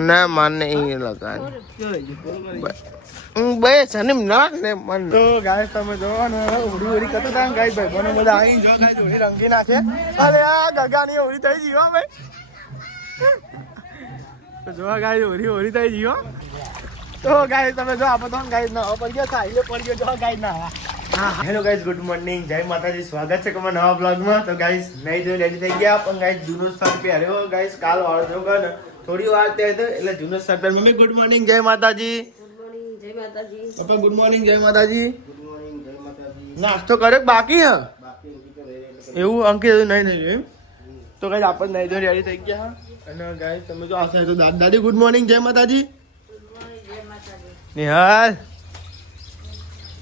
ના મને લગા બે સનમ ના ને મન તો ગાય તમે જોવો ને ઉડી ઉડી કરતા હતા ગાય ભાઈ બનો બધા આવી જો ગાય જોડી રંગી નાખે અરે આ ગગાની ઉડી થઈ જીવા ભાઈ તો જોવા ગાય ઉડી થઈ જીવા તો ગાય તમે જો આપો તો ગાય ના પડી ગયો સાઈલે પડી ગયો જો ગાય ના હા હેલો ગાઈસ ગુડ મોર્નિંગ જય માતાજી સ્વાગત છે તમારા નવા બ્લોગમાં તો ગાઈસ નહીં જો રેડી થઈ ગયા પણ ગાઈસ જૂનો શર્ટ પહેર્યો ગાઈસ કાલ વાળો થયો કે થોડી વાર તે એટલે જૂનો શર્ટ પહેર મમ્મી ગુડ મોર્નિંગ જય માતાજી જય માતાજી પપ્પા ગુડ મોર્નિંગ જય માતાજી ગુડ મોર્નિંગ જય માતાજી નાસ્તો કર્યો બાકી હે બાકી એવું અંકિત નહીં તો ગાઈસ આપણે નહીં જો રેડી થઈ ગયા અને ગાઈસ તમે જો આ સાઈડ તો દાદી ગુડ મોર્નિંગ જય માતાજી નિહાલ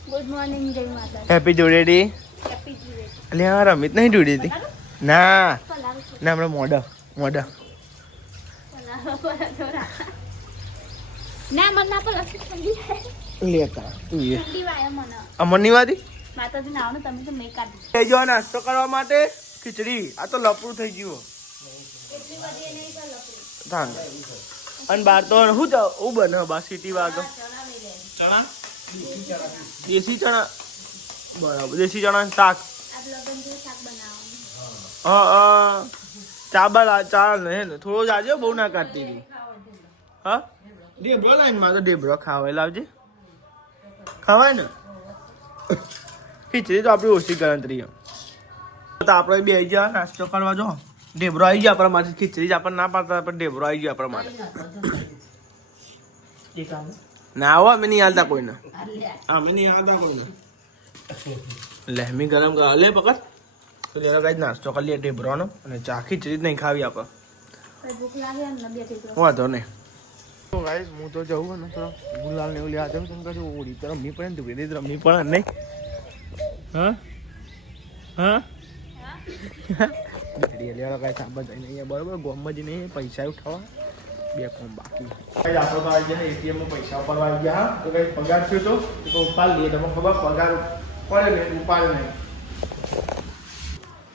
ગુડ મોર્નિંગ જય માતાજી હેપી જોડેડી હેપી જીવે એટલે આ રમિત નહીં જોડી હતી ના ના હમણાં મોડા ના મન ના પર ઠંડી લેતા તું એ ઠંડી વાય મને અમરની વાદી માતાજી નાવ ને તમે તો મેં કાઢી એ જો નાસ્તો કરવા માટે ખીચડી આ તો લપડું થઈ ગયું એટલી બધી નહીં તો લપડી થાન અને બાર તો હું બને બા સીટી વાગો ચણા લઈ લે ચણા દેશી ચણા બરાબર દેશી ચણા શાક આપ લગન જેવું શાક બનાવવાનું હા ચા ને થોડો જાજો બહુ ના કાઢતી હતી હા ડેબરો લાઈનમાં તો ડેબરો ખાવાય લાવજે ખાવાય ને ખીચડી તો આપણી ઓછી ગણતરી તો આપણે બે આવી ગયા નાસ્તો કરવા જો ડેબરો આવી ગયા આપણા માટે ખીચડી જ આપણને ના પાડતા પણ ડેબરો આવી ગયો આપણા માટે ના આવો અમે નહીં હાલતા કોઈને અમે નહીં હાલતા કોઈને લહેમી ગરમ કરા લે પકડ તો લેવા ગાઈ નાસ્તો કરી લઈએ ડેબરોનો અને ચા ખીચડી જ નહીં ખાવી આપણે ભૂખ લાગે ને બે ટીકરો વાંધો નહીં તો ગાઈસ હું તો જવું ને થોડો ગુલાલ ને એવું લેવા જવું કેમ કે ઓડી તો રમવી પડે ને ધૂળી રમવી પડે નહીં હા હા લેવા કાંઈ સાંભળ જઈને અહીંયા બરોબર ગોમમાં જઈને પૈસા ઉઠાવવા બે કોમ બાકી આપણો તો આવી ગયા એટીએમમાં પૈસા ઉપાડવા આવી ગયા તો કંઈ પગાર થયો તો ઉપાડ લઈએ તમને ખબર પગાર પડે ને ઉપાડ નહીં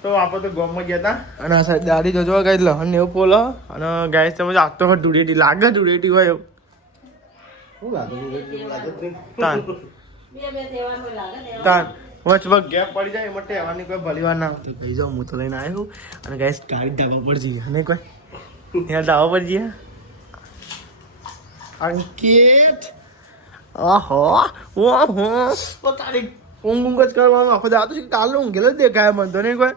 તો આપણે તો ગોમમાં ગયા હતા અને આ સાઈડ દાદી જોજો કઈ લહન ને એવું પોલો અને ગાય તમે આતો હોય ધૂળેટી લાગે ધૂળેટી હોય એવું શું લાગે તાન બે તહેવાર કોઈ લાગે તાન વચમાં ગેપ પડી જાય એમાં ટેવાની કોઈ ભલી વાર ના આવતી કહી જાઉં હું તો લઈને આવ્યો અને ગાય ગાડી ધાબા પર જઈએ અને કોઈ ત્યાં ધાબા પર જઈએ અંકિત ઓહો ઓહો તો તારી ઊંઘ જ કરવાનું આખો દાતો છે કાલનો ઊંઘેલો જ દેખાય મને તો નહીં કોઈ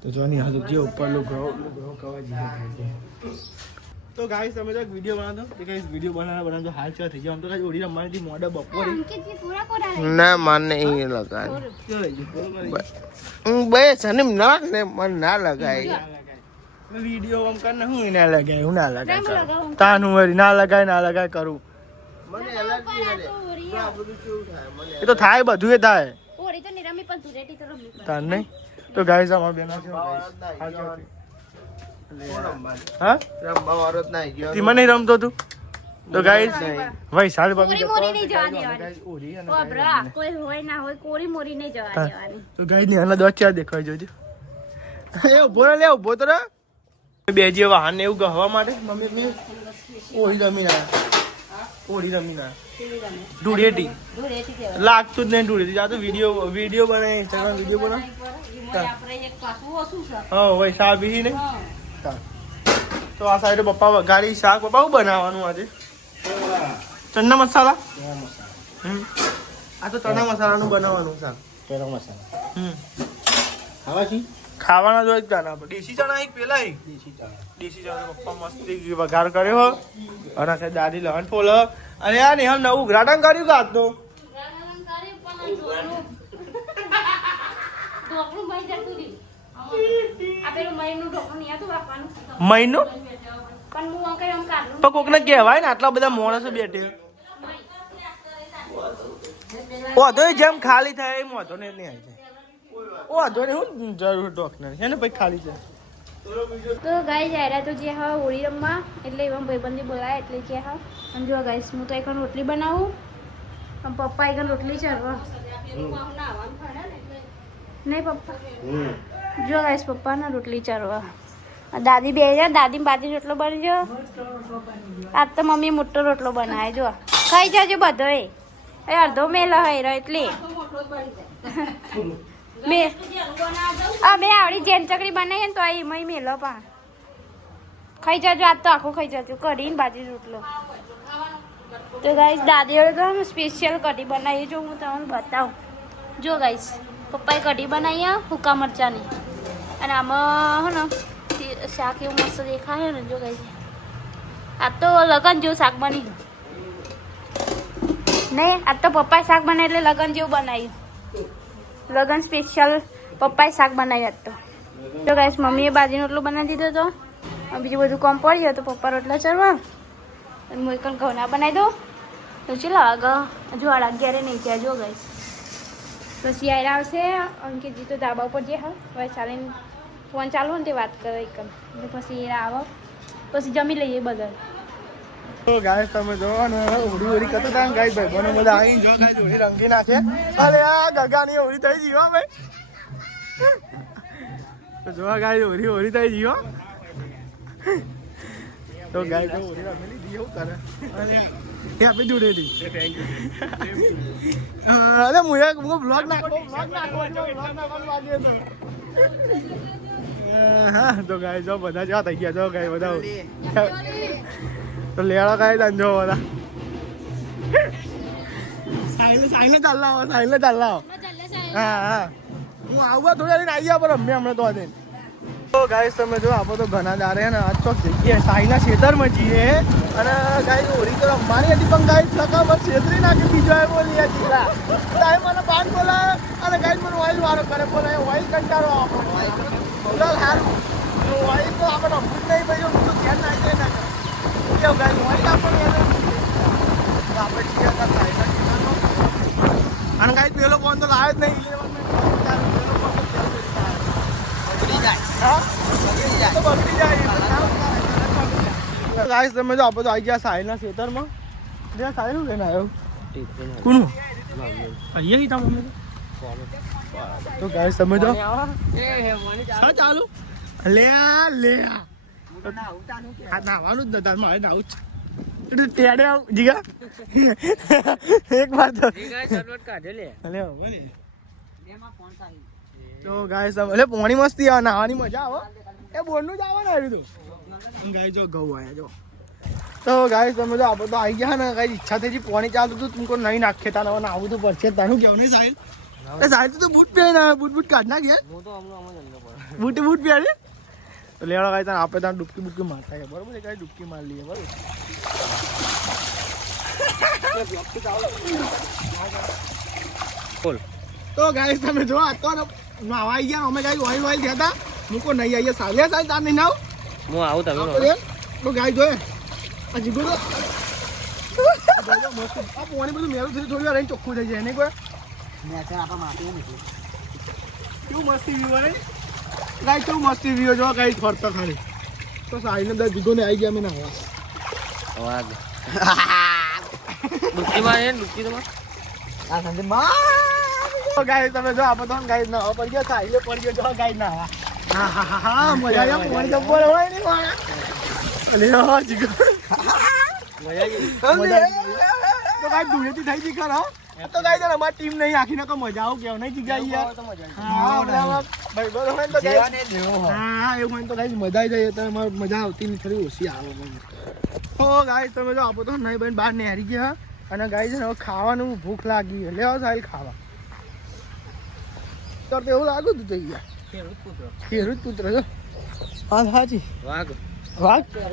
તો જો નહીં હાથ જે ઉપર લુગડો કવા જઈએ તો ગાઈસ તમે જો વિડિયો બનાવતો તો ગાઈસ વિડિયો બનાવતો હાલ છે થઈ જાય આમ તો ગાઈસ ઓડી રમવાની મોડા બપોરે અંકિતજી પૂરા કોરા ના મને લગા બે સનમ ના ને મન ના લગાય વિડિયો આમ કર ને હું ના લગાય હું ના લગાય તાનું વરી ના લગાય કરું મને એલર્જી હે આ બધું કેવું થાય મને એ તો થાય બધું એ થાય ઓરી તો નિરમી પણ ધૂળેટી તો રમી તાન નહીં તો ગાઈસ આમાં બેના છે હા રમવા વાળો જ નહીં ગયો તી મને રમતો તું તો ગાઈસ ભાઈ સાલ કોરી મોરી નહીં જવા દેવાની ગાઈસ ઓરી અને ઓ બ્રા કોઈ હોય ના હોય કોરી મોરી નહીં જવા દેવાની તો ગાઈસ ની આના દોચ્યા દેખાય જોજો એ ઉભો રે લે ઉભો તો રે બેજી વાહન ને એવું ગહવા માટે મમ્મી મે ઓરી રમીના ધૂળેટી ધૂળેટી કહેવાય લાગતું જ નહીં ધૂળેટી જા તો વિડિયો બનાવી ઇન્સ્ટાગ્રામ વિડિયો બનાવ આપણે એક પાછું ઓછું છે હા ભાઈ શાક બી ને તો આ સાઈડ પપ્પા વઘારી શાક પપ્પા શું બનાવવાનું આજે ચણા મસાલા આ તો ચણા મસાલાનું બનાવવાનું શાક ખાવાના જો ચણા દેશી ચણા એક પેલા દેશી ચણા પપ્પા મસ્તી વઘાર કર્યો અને સાહેબ દાદી લહણ ફોલ અને આ ને નવું ઉઘરાટન કર્યું કે આજનું મહિનો તો કોકને કહેવાય ને આટલા બધા માણસો બેઠે વાંધો જેમ ખાલી થાય એમ વાંધો ને નહીં આવી જાય વાંધો ને હું જરૂર ડોક્ટર છે ને પછી ખાલી છે તો ગાઈસ આયરા તો જે હા હોળી રમવા એટલે એવા ભાઈબંધી બોલાય એટલે જે હા અને જો ગાઈસ હું તો એક રોટલી બનાવું અને પપ્પા એક રોટલી ચરવા નહીં પપ્પા જો ગાઈસ પપ્પાના રોટલી ચરવા દાદી બે છે, દાદી બાજરી રોટલો બની ગયો. આજ તો મમ્મી મોટો રોટલો બનાવે જો. ખાઈ જાજો બધો એ અડધો મેલો હોય રહ્યો એટલે અમે આવડી જેન ચકરી બનાવીએ ને તો એમાં મેલો પા ખાઈ જાજો. આજ તો આખું ખાઈ જાજો કઢીને બાજરી રોટલો. તો ગાઈસ દાદીઓએ તો સ્પેશિયલ કઢી બનાવી જો હું તમને બતાવું. જો ગાઈસ પપ્પાએ કઢી બનાવી સૂકા મરચાંની અને આમાં હે ને શાક એવું મસ્ત દેખાય ને. જો ગાઈસ આ તો લગન જેવું શાક બની ગયું નહીં. આ તો પપ્પાએ શાક બનાવ્યું એટલે લગન જેવું બનાવ્યું. લગન સ્પેશિયલ પપ્પાએ શાક બનાવ્યું આજ તો. જો ગાઈસ મમ્મીએ બાજરીનો રોટલો બનાવી દીધો હતો. બીજું બધું કોમ પડ્યું તો પપ્પા રોટલા ચડવા અને હું એક ઘઉંના બનાવી દઉં તો ચલો આગળ હજુ 11:30 નહીં થયા. જો ગાઈસ પછી આયરા આવશે અંકિતજી તો ધાબા ઉપર જે હા હવે ચાલીને ફોન ચાલુ ને તે વાત કરે એક એટલે પછી એ આવો પછી જમી લઈએ બધા. તો ગાઈસ તમે જોવો ને ઉડી ઉડી કરતા હતા ગાઈસ ભાઈ બનો બધા આવીને જો ગાઈસ ઉડી રંગી નાખે. અરે આ ગગાની ઉડી થઈ ગઈ હો ભાઈ. તો જોવા ગાઈસ ઉડી થઈ ગઈ હો. તો ગાઈસ જો ઉડી રંગી લીધી એવું કરે. અરે એ આપી દઉં રેડી. Thank you. અરે હું બ્લોગ નાખો હા. તો ગાઈસ જો બધા જ્યાં થઈ ગયા જો ગાઈસ બધા તો લેવા કાંઈ ધંધો બધા સાઈલે ચાલ લાવો. હા હું આવું થોડી વાર આવી ગયા પર અમે હમણાં તો આજે. તો ગાઈસ તમે જો આપણે તો ઘણા દારે ને આ ચોક જગ્યાએ સાઈના ખેતરમાં જઈએ અને ગાઈસ હોળી તો રમવાની હતી પણ ગાઈસ સકામાં છેતરી નાખી બીજો એ બોલી જીરા સાહેબ મને પાન બોલાવે અને ગાઈસ મને ઓઇલ વાળો કરે બોલે ઓઇલ કંટાળો આપણો બોલાલ સારું ઓઇલ તો આપણે રમવું જ નહીં ભાઈ હું તો ધ્યાન નાખી ના કેવું ગાઈસ ઓઇલ આપણને આપણે છીએ અને ગાઈસ પેલો ફોન તો લાવે જ નહીં 11 ગાઈસ તમે જો આપણે તો આવી ગયા સાહિલના ખેતરમાં. ત્યાં સાહિલ શું લઈને આવ્યો? કોનું? અહીંયા હતા મમ્મી તો ગાઈસ તમે જો ચાલુ લે નાવાનું જ નતા મારે નાવું જ તેડે જીગા એક વાર તો તો ગાઈસ એટલે પોણી મસ્તી આવે નાવાની મજા આવે એ બોરનું જ આવે ને આવ્યું તું ગાઈસ જો ઘઉં આવ્યા જો. તો ગાઈસ તમે જો આપણે તો આવી ગયા ને કઈ ઈચ્છા થઈ પોણી ચાલતું હતું તુમકો નહીં નાખે તાને આવું તો પડશે તાનું કેવું નહીં સાહિલ એ સાહિલ તો બૂટ પહેરી બૂટ કાઢ નાખીએ બૂટ પહેરી તો લેવા ગાઈ તાને આપણે ત્યાં ડૂબકી મારતા ગયા બરોબર કઈ ડૂબકી માર લઈએ બરોબર. તો ગાઈસ તમે જો આ તો નાવા આવી ગયા અમે ગાઈ ઓઇલ થયા હતા મૂકો નહીં આવીએ સાલે સાહેબ તાર નહીં નાવ હું આવું તમે તો ગાઈ જોઈએ આ જીગો તો આ પોણી બધું મેલું થયું થોડી વાર રહીને ચોખ્ખું થઈ જાય નહીં કોઈ કેવું મસ્તી વ્યૂ હોય ગાઈ કેવું મસ્તી વ્યૂ જો ગાઈ ફરતા ખાલી તો સાહીને બધા જીગો ને આવી ગયા અમે નાવા ગાય તમે જો આપો તો ગાય ના પડી ગયો સાહિલે પડી ગયો જો ગાય ના હા મજા આવે પોણી જબ્બર હોય ને વાળા અલે હા જીગો મજા તો ગાય દુરેતી થઈ ગઈ ખરા તો ગાય અમારી ટીમ નહીં આખી નકો મજા આવ કેવ નહીં જીગા યાર હા ભાઈ બરો હોય તો ગાય હા એવું હોય તો ગાય મજા આવી જાય તો અમાર મજા આવતી નહીં થોડી ઓછી આવે તો ગાય તમે જો આપો તો નહીં બેન બહાર ને હારી ગયા અને ગાય છે ને હવે ખાવાનું ભૂખ લાગી એટલે આવો સાહેબ ખાવા તો એવું લાગુ તું થઈ ગયા ખેડૂત પુત્ર છો હા હાજી વાઘ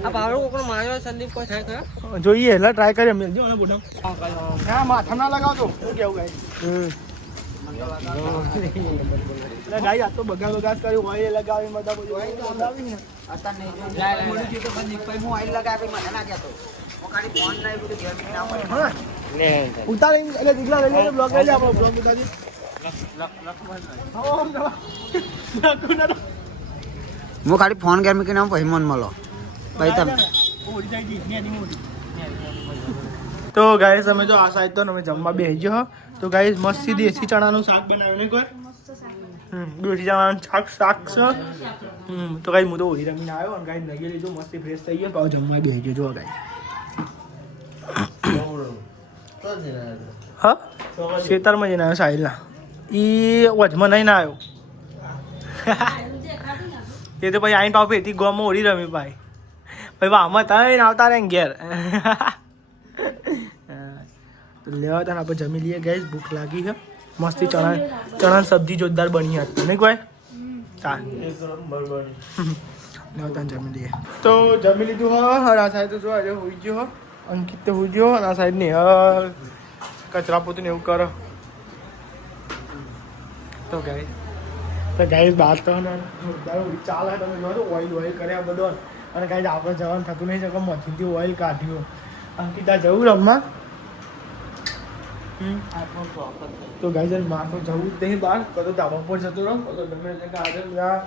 આ બાવળો કોકનો માર્યો સંદીપ કોઈ થાય ખરા જોઈએ એટલે ટ્રાય કરી અમે જો ને બોડા ના માથા ના લગાવજો શું કેવું ગાય એટલે ગાય આ તો બગાડ કર્યું ઓઇલ લગાવી મદા બધું લગાવી ને અતા નહીં મને જે તો સંદીપ ભાઈ હું ઓઇલ લગાવી મને ના કહેતો હું ખાલી ફોન લાવી બધું ગરમી ના પડે હા ને ઉતારી એટલે દીકરા લઈ લે બ્લોગ લઈ લે આપણો બ્લોગ ઉતારી હું ખાલી ફોન કરી મૂકીને પછી મન મળો ભાઈ તમે તો ગાઈસ અમે જો આ સાઈડ તો અમે જમવા બેસી ગયો તો ગાઈસ મસ્તી દેશી ચણાનું શાક બનાવ્યું ને કોઈ બેસી જવાનું શાક છે. તો કાંઈ હું તો ઓછી રમીને આવ્યો અને કાંઈ નહીં લીધું મસ્તી ફ્રેશ થઈ ગયો પાછું જમવા બેસી ગયો જો કાંઈ. હા ખેતરમાં જઈને આવ્યો સાહિલના એ વચમાં નહીં ના આવ્યો એ તો પછી આઈને પાપ એથી ગોમાં ઓળી રમી ભાઈ આમાં તને આવતા રહે ને ઘેર લેવા તને આપણે જમી લઈએ ગઈ ભૂખ લાગી છે મસ્તી ચણા સબ્જી જોરદાર બની હતી નહીં કોઈ લેવા તને જમી લઈએ તો જમી લીધું હો અને આ સાઈડ તો જો આજે હોઈ ગયો હો અંકિત તો હોઈ ગયો અને આ સાઈડ ને કચરા પોતું ને એવું કરો તો ગાઈસ બહાર તો ચાલે તમે જો ઓઇલ કર્યા બધો અને કાંઈ આપણે જવાનું થતું નહીં શકે મથીથી ઓઇલ કાઢ્યું અંકિતા જવું રમવા તો ગાઈસ માર તો જવું જ નહીં બહાર કદો ધાબા પર જતો રહો કદો ગમે તે આજે બધા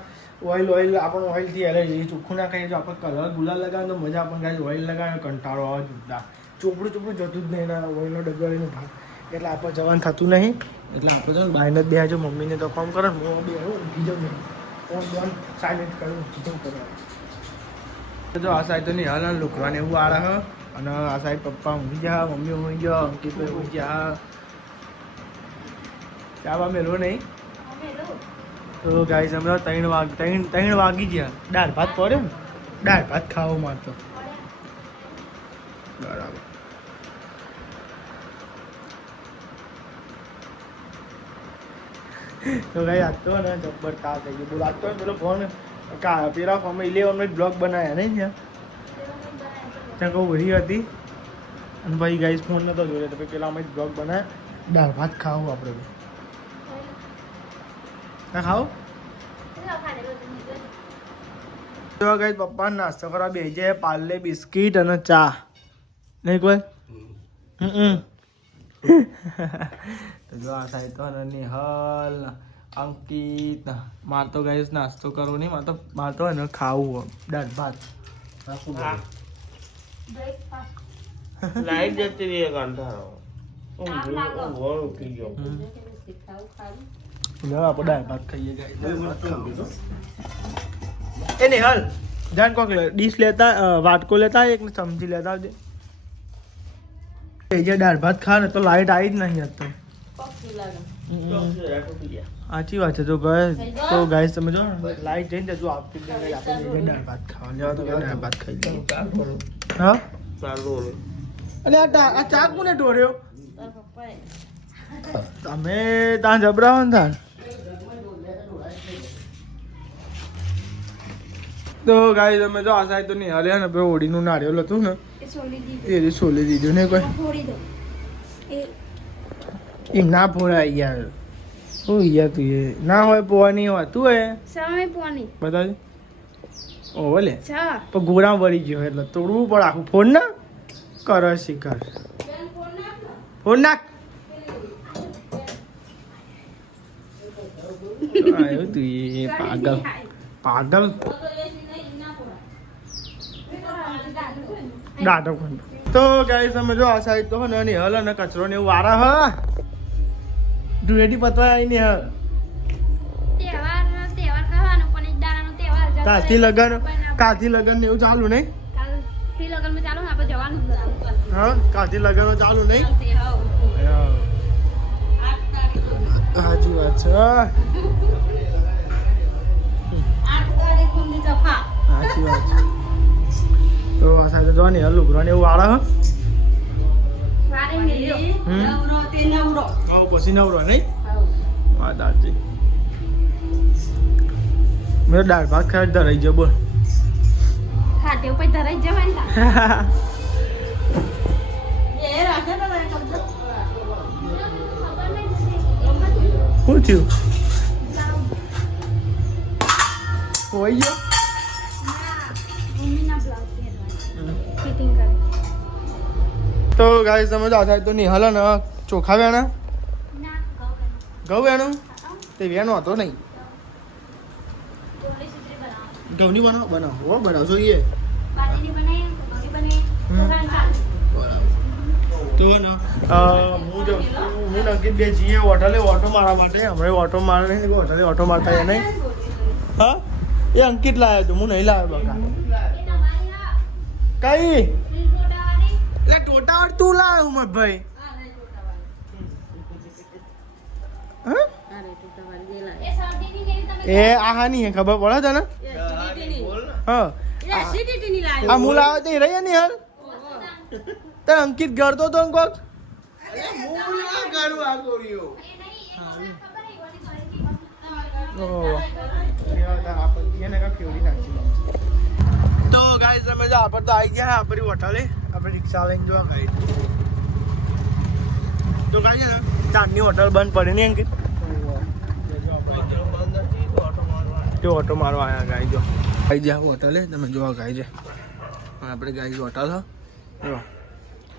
ઓઇલ આપણને ઓઇલથી એલર્જી ચોખ્ખું ના ખાઈએ તો આપણે કલર ગુલાલ લગાવે તો મજા આપણને ગાઈસ ઓઇલ લગાવે કંટાળો આવે જોરદાર ચોપડું જતું જ નહીં એના ઓઇલનો ડબ્બાનો ભાગ એટલે આપણે જવાનું થતું નહીં એટલે આપણે તો બહારને જ બેહાજો મમ્મીને તો કામ કરે હું બે ઊંઘી જાઉં નહીં ફોન બોન સાયલેન્ટ કરું ઊંઘી જાઉં કરવા જો આ સાઈડ તો નહીં હાલ લુકવાને એવું આળે હ અને આ સાઈડ પપ્પા ઊંઘી જા મમ્મી ઊંઘી ગયા અંકિતભાઈ ઊંઘી જા ચાવા મેળવો નહીં તો ગાઈસ અમે 3 વાગી ગયા દાળ ભાત પડ્યો ને દાળ ભાત ખાવો મારતો બરાબર તો ગાઈ આજ તો ને જબ્બર તાવ થઈ ગયું બોલ આજ તો પેલો ફોન પેલા ફોનમાં 11 મિનિટ બ્લોગ બનાવ્યા નહીં ત્યાં કહું ભરી હતી અને ભાઈ ગાઈસ ફોન નતો જોયો તો પેલા અમે બ્લોગ બનાવ્યા દાળ ભાત ખાવું આપણે ના ખાવ તો ગાઈસ પપ્પા નાસ્તો કરવા બેસી જાય પાર્લે બિસ્કીટ અને ચા નહીં કોઈ તો જો આ સાઈડ તો નિહલ અંકિત માર તો ગાઈસ નાસ્તો કરવો નહીં માર તો એને ખાવું દાળ ભાત લાઈટ જતી રહી કંટાળો આપણે દાળ ભાત ખાઈએ ગાઈસ એ નિહલ જાન કોક ડીશ લેતા વાટકો લેતા એક ને ચમચી લેતા આવજે એ જે દાળ ભાત ખા ને તો લાઈટ આવી જ નહીં હતો સાચી વાત છે તો ગાઈસ તમે જો લાઈટ જઈને જો આપતી આપણે દાળ ભાત ખાવા લેવા તો દાળ ભાત ખાઈ લઈએ હા અરે આ ચા કોને ઢોર્યો તમે ત્યાં જબરાવો ને તાર તો ગાઈસ તમે જો આ સાઈડ તો નહીં હાલે ને બે ઓડીનું નારિયેલ હતું ને એ સોલી દીધું ને કોઈ એમ ના ફોડાય યાર શું યાર તું એ ના હોય પોવાની હોય તું એ સમય પોની બતાવજે ઓ ભલે પણ ગોળા વળી ગયો એટલે તોડવું પડે આખું ફોન ના કરો શીખર ફોન નાખ આવ્યો તું એ પાગલ દાઢો તો ગાઈસ તમે જો આ સાઈડ તો ને હલ અને કચરો ને એવું વારા હ ડુએટી પતવા આવી ને હ કાથી લગન ને એવું ચાલુ નહીં હા કાથી લગન ચાલુ નહીં સાચી વાત છે સાચી વાત છે તો આ સાથે જો ને લુગરા ને એવું વાળા હ પછી નવરો નહીં વાત સાચી મેં દાળ ભાત ખાઈ ધરાઈ ગયો બોલ શું થયું હોય ગયો તો ગાઈસ તમે જો આ સાઈડ તો નિહાલ ને ચોખા વેણા ઘઉં વેણું તે વેણો હતો નહીં ઘઉંની બનાવો જોઈએ તો ને હું જાઉં છું, હું અંકિત બે જઈએ હોટલે ઓટો મારવા માટે. હમણાં ઓટો મારે નહીં, હોટલે ઓટો મારતા એ નહીં. હા એ અંકિત લાવ્યો હતો, હું નહીં લાવ્યો બકા. કઈ એટલે ટોટાવાળ તું લાવ્યો ઉમરભાઈ? એ આ હાની હે ખબર પડે તને? હા આ હું લાવ્યો તો એ રહી ને યાર. તે અંકિત ગરતો તો કોક તો ગાઈસ અમે જો આપણે તો આવી ગયા આપણી હોટલે. આપણે રિક્ષા લઈને જો ગાઈસ તો ગાઈસ ને ચાંદની હોટલ બંધ પડી ને અંકિત તો ઓટો મારવા આવ્યા ગાઈ જો ગાઈ જ્યાં હોટલે તમે જોવા ગાઈ છે આપણે ગાઈ હોટલ જો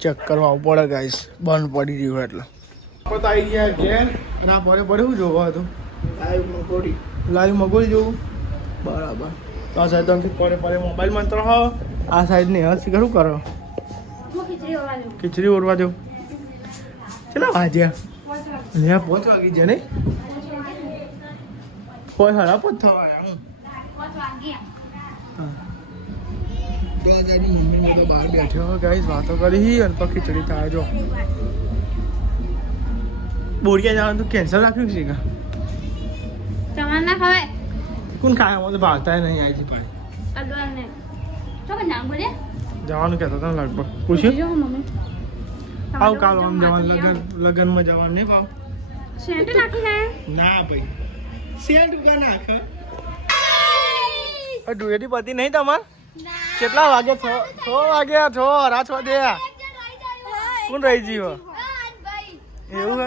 ચેક કરવા પડે ગાઈસ બંધ પડી રહ્યું એટલે આપણે તો આવી ગયા ઘેર અને આ પડે પડે શું જોવા હતું લાઈવ મગોરી જોવું બરાબર. તો આ સાઈડ તો પડે પડે મોબાઈલ મંત્ર હો આ સાઈડ ને હસી શું કરો ખીચડી ઓરવા દઉં ચલો વાજ્યા લે 5 વાગી જાય નહીં કોઈ હરા પણ થવા હું તો આજે મમ્મી ને તો બહાર બેઠ્યો ગાઈસ વાતો કરી અને તો ખીચડી થાય જો બોરિયા જવાનું તો કેન્સલ રાખ્યું છે કે તમારે ના ખવાય કોણ ખાય મને તો ભાવતા નહીં આવી પડે અડવાને તો કે નામ બોલે જવાનું કહેતો હતા લગભગ પૂછ્યું જો મમ્મી આવ કાલ આમ જવાનું લગનમાં જવાનું નહીં ભાવ સેન્ટ નાખી ના ના ભાઈ સેન્ટ કા નાખ ડુએટી પતિ નહીં તમાર કેટલા વાગે 6 વાગ્યા 6 હરા 6 દે કોણ રહી જીવો એવું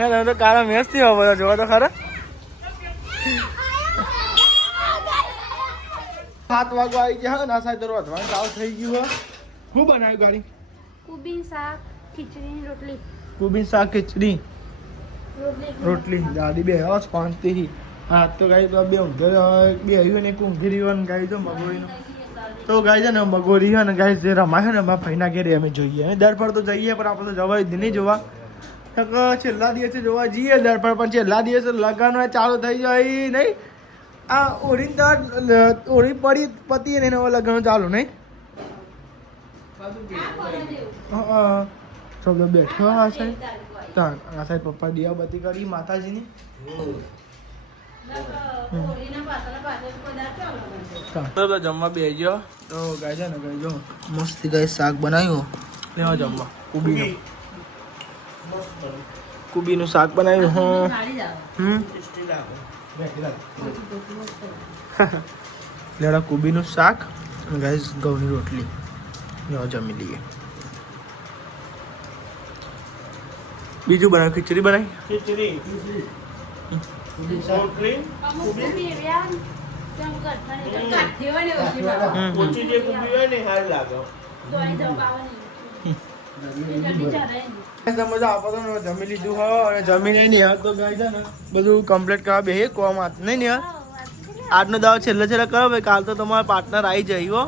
હે તો કાળા મેચ થી હોય બધા જોવા તો ખરા 7 વાગવા આવી ગયા ના સાહેબ તો રોધવાનું ચાલુ થઈ ગયું શું બનાવ્યું ગાડી કુબી શાક ખીચડી રોટલી કુબી શાક ખીચડી રોટલી દાદી બે હવા શાંતિથી હા તો ગાઈ તો બે ઊંઘે બે આવ્યું ને એક ઊંઘી રહ્યું ને ગાઈ તો મગોરીનું તો ગાઈ છે ને મગોરી છે ને ગાઈ જે રમાય ને એમાં ફઈના ઘેરે અમે જોઈએ અને દર પર તો જઈએ પણ આપણે તો જવાય જ નહીં જોવા છેલ્લા દિવસે જોવા જઈએ દર પર પણ છેલ્લા દિવસે લગન ચાલુ થઈ જાય નહીં આ ઓળી પડી પતી ને એના લગ્ન ચાલુ નહીં છોકરો બેઠો આ સાઈડ આ સાઈડ પપ્પા દિયાબત્તી કરી માતાજીની જમવા બે ગયો તો ગાય છે ને ગાય જો મસ્ત ગાય શાક બનાવ્યું લેવા જમવા કુબીનું શાક બનાવ્યું લેડા કુબીનું શાક ગાય ઘઉંની રોટલી લેવા જમી લઈએ. બીજું બનાવ્યું ખીચડી બનાવી જમી લીધું હોય જમીને નહીં તો ગાય છે ને બધું કમ્પ્લીટ કરવા બે કોમ હાથ નહીં ને આજનો દાવ છેલ્લે કરો ભાઈ કાલ તો તમારા પાર્ટનર આવી જાય હો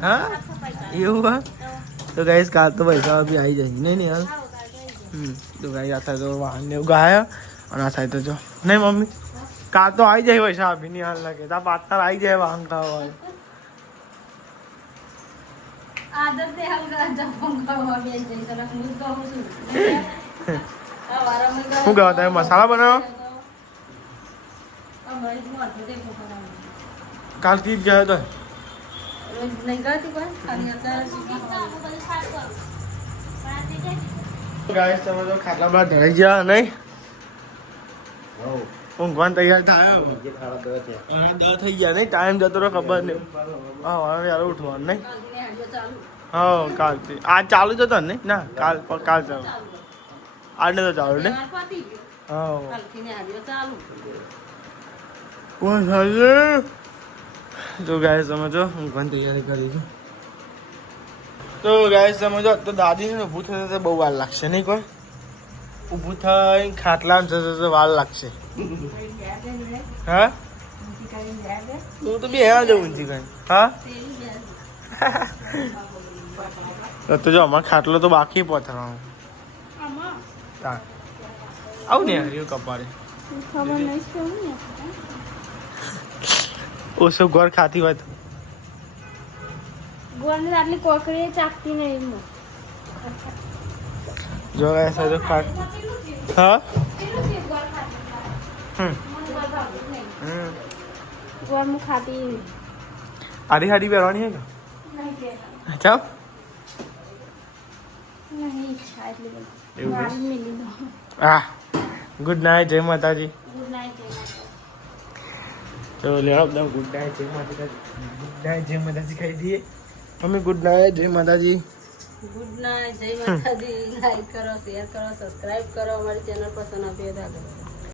હા એવું હા તો ગાઈસ કાલ તો પૈસા બી આવી જાય નહીં ને યાર તો ગાઈ આ થાય તો વાહન ને એવું ગાય અને આ થાય તો જો નહીં મમ્મી કાલ તો આવી જાય પૈસા આપી નહીં હાલ લાગે તા પાર્ટનર આવી જાય વાહન ખાવા શું કહો તમે મસાલા બનાવો કાલથી જ ગયો તો ગાઈસ તમે તો ખાટલા પર ધરાઈ ગયા નહીં ઊંઘવાનું તૈયાર થાય 10 થઈ ગયા નહીં ટાઈમ જતો રહ્યો ખબર નહીં હા યાર ઉઠવાનું નહીં હા કાલથી આજ ચાલુ જ હતો ને ના કાલ ચાલુ આજને તો ચાલુ ને હા તો ગાઈસ સમજો ઊંઘવાની તૈયારી કરી છું તો ગાઈસ સમજો તો દાદી છે ને ઊભું થશે બહુ વાર લાગશે નહીં કોઈ ઊભું થઈ ખાટલામાં જશે વાર લાગશે હા હું તો બે જવું ઊંચી કઈ હા તો જો અમારે ખાટલો તો બાકી પથરાનો તા આવું ને હરિયો કપારે ખબર નહીં કેવું ને ઓછો ઘર ખાતી હોય તો ગોળને આટલી કોકરી ચાકતી નહીં જો એસા તો ખાટ હા ગોળ હું ખાતી આડી હાડી પહેરવાની હે કે ચાલ નહીં ઈચ્છા એટલી બધી એવું મારી મિલી દો હા ગુડ નાઇટ જય માતાજી ગુડ નાઇટ તો લેડો બધા ગુડ નાઇટ જય માતાજી ગુડ નાઇટ જય માતાજી ખાઈ દઈએ મમ્મી ગુડ નાઇટ જય માતાજી ગુડ નાઇટ જય માતાજી લાઈક કરો શેર કરો સબસ્ક્રાઇબ કરો અમારી ચેનલ પસંદ આપીએ તો આગળ